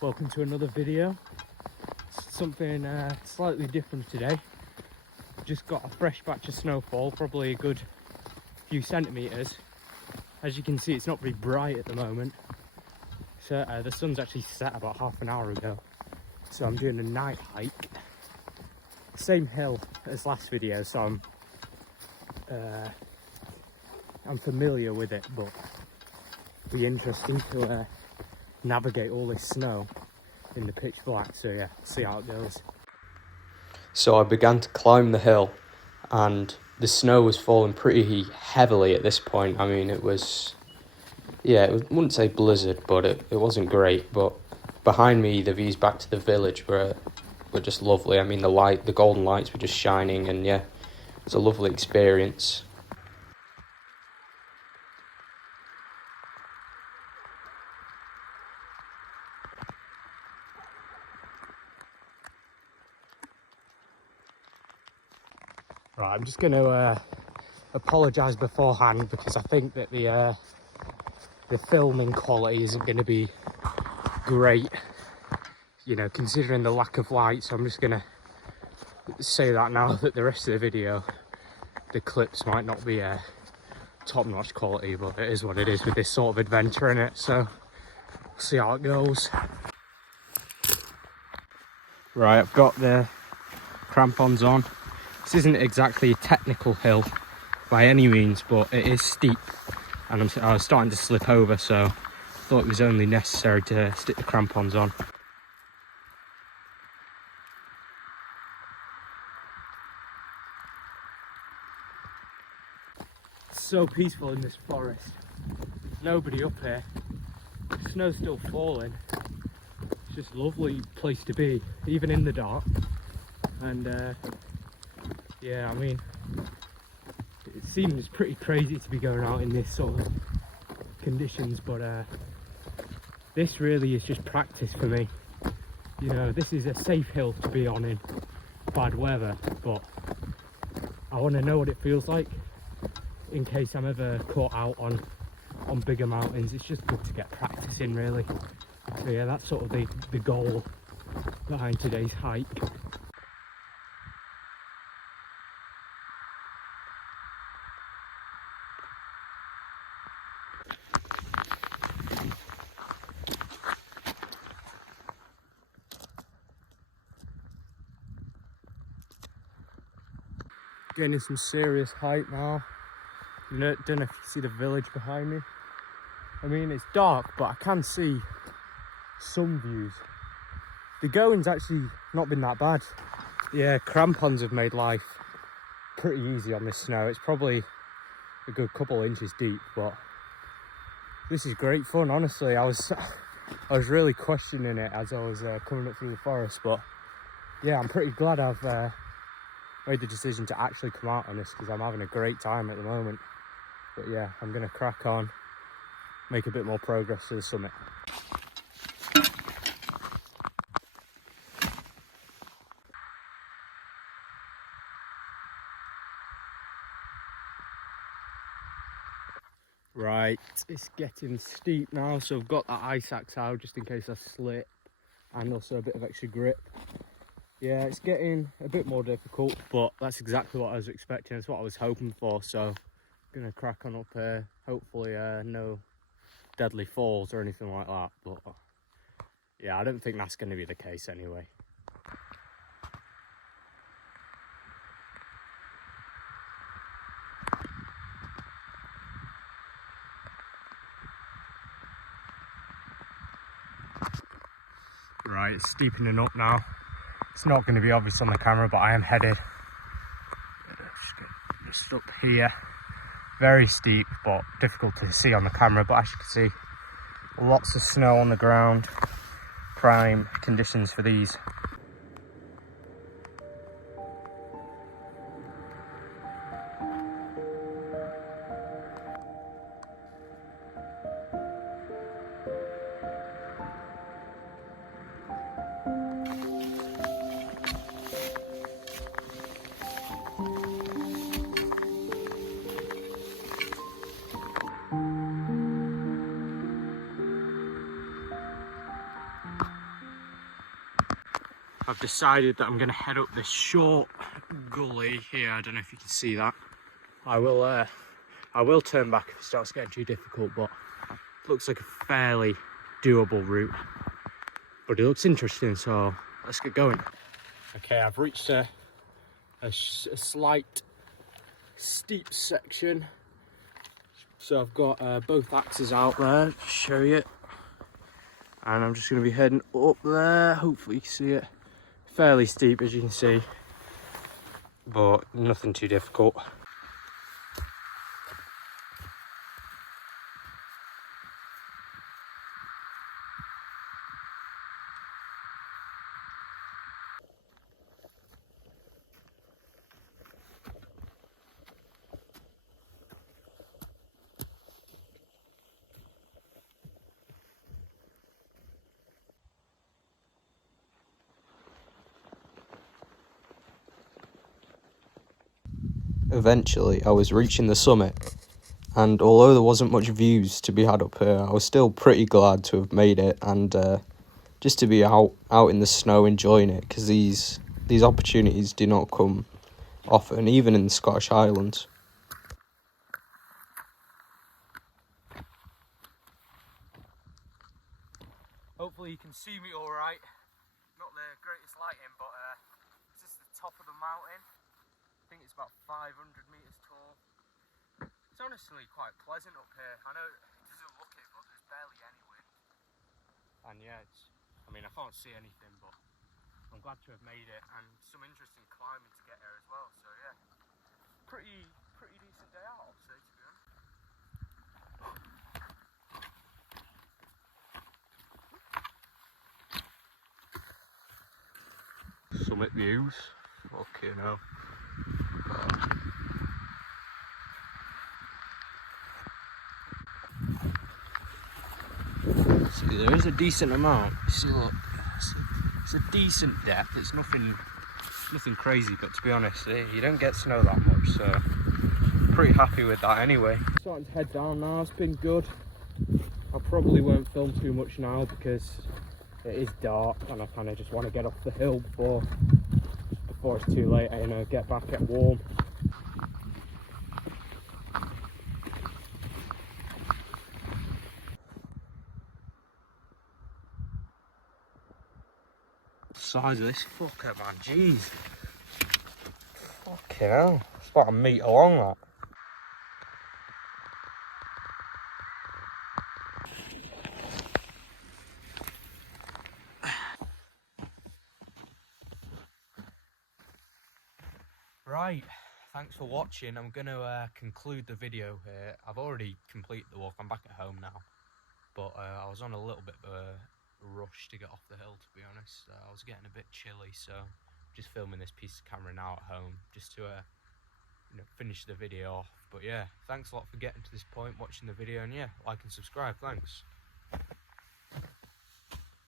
welcome to another video. Something slightly different today. Just got a fresh batch of snowfall, probably a good few centimetres. As you can see, it's not very bright at the moment. So the sun's actually set about half an hour ago. So I'm doing a night hike. Same hill as last video, so I'm familiar with it, but it'll be interesting to navigate all this snow in the pitch black. So yeah, see how it goes. So I began to climb the hill, and the snow was falling pretty heavily at this point. I mean, it was, yeah, I wouldn't say blizzard, but it wasn't great. But behind me, the views back to the village were just lovely. I mean, the golden lights were just shining, and yeah, it was a lovely experience. Right, I'm just going to apologise beforehand because I think that the filming quality isn't going to be great, you know, considering the lack of light. So I'm just going to say that now, that the rest of the video, the clips might not be top-notch quality, but it is what it is with this sort of adventure in it. So we'll see how it goes. Right, I've got the crampons on. This isn't exactly a technical hill by any means, but it is steep, and I was starting to slip over, so I thought it was only necessary to stick the crampons on. It's so peaceful in this forest. Nobody up here. The snow's still falling. It's just a lovely place to be, even in the dark. And yeah, I mean, it seems pretty crazy to be going out in this sort of conditions, but this really is just practice for me. You know, this is a safe hill to be on in bad weather, but I want to know what it feels like in case I'm ever caught out on bigger mountains. It's just good to get practice in, really. So yeah, that's sort of the goal behind today's hike. Getting some serious height now. Don't know if you see the village behind me. I mean, it's dark, but I can see some views. The going's actually not been that bad. Yeah, crampons have made life pretty easy on this snow. It's probably a good couple inches deep, but this is great fun, honestly. I was really questioning it as I was coming up through the forest, but yeah, I'm pretty glad I've made the decision to actually come out on this, because I'm having a great time at the moment. But yeah, I'm gonna crack on, make a bit more progress to the summit. Right, it's getting steep now, so I've got that ice axe out just in case I slip, and also a bit of extra grip. Yeah, it's getting a bit more difficult, but that's exactly what I was expecting. That's what I was hoping for, so I'm gonna crack on up here. Hopefully no deadly falls or anything like that, but yeah, I don't think that's going to be the case anyway. Right, it's steepening up now. It's not going to be obvious on the camera, but I am headed just up here. Very steep, but difficult to see on the camera, but as you can see, lots of snow on the ground. Prime conditions for these. I've decided that I'm going to head up this short gully here. I don't know if you can see that. I will turn back if it starts getting too difficult, but it looks like a fairly doable route. But it looks interesting, so let's get going. Okay, I've reached a slight steep section. So I've got both axes out there to show you. And I'm just going to be heading up there. Hopefully you can see it. Fairly steep, as you can see, but nothing too difficult. Eventually, I was reaching the summit, and although there wasn't much views to be had up here, I was still pretty glad to have made it, and just to be out in the snow enjoying it, because these opportunities do not come often, even in the Scottish Highlands. Hopefully you can see me all right. Not the greatest lighting, but this is the top of the mountain. I think it's about 500 meters tall. It's honestly quite pleasant up here. I know it doesn't look it, but there's barely any wind. And yeah, I mean, I can't see anything, but I'm glad to have made it, and some interesting climbing to get here as well. So yeah, pretty decent day out, I'll say, to be honest. Summit views. Okay, now. See, there is a decent amount. See, look, it's a decent depth. It's nothing crazy, but to be honest, you don't get snow that much, so pretty happy with that anyway. Starting to head down now. It's been good. I probably won't film too much now because it is dark, and I kind of just want to get off the hill before it's too late. You know, get back, get warm. Size of this fucker, man, jeez. Fucking hell, it's about a metre long, that. Right, thanks for watching. I'm going to conclude the video here. I've already completed the walk. I'm back at home now. But I was on a little bit of a rush to get off the hill, to be honest. I was getting a bit chilly, so just filming this piece of camera now at home just to finish the video off. But yeah, thanks a lot for getting to this point, watching the video, and yeah, like and subscribe. Thanks.